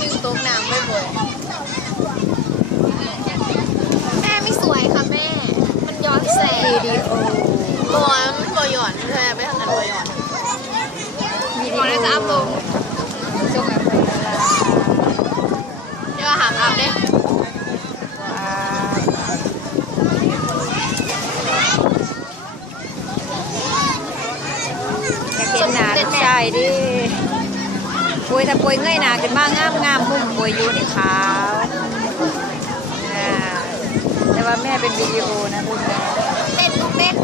ดึงตรงน้ำไม่บ่อยแม่ไม่สวยค่ะแม่ มันย้อนแสง วิดีโอ ตัวมันบ่หย่อนใช่ไหมไปทางนั้นบ่หย่อน วิดี ก่ โอ อนจะอัพลง ส่งแอปไปแล้ว เดี๋ยวหามอัพเด้ ว้าวอยาก เห็นหน้าลูกชายดิป่วยถ้าป่วยเงยหน้าขึ้นมางามงามหุ่มป่วยอยู่นี่ขาวอ่าแต่ว่าแม่เป็นวิดีโอนะลูกนะเต้นลูกเต้น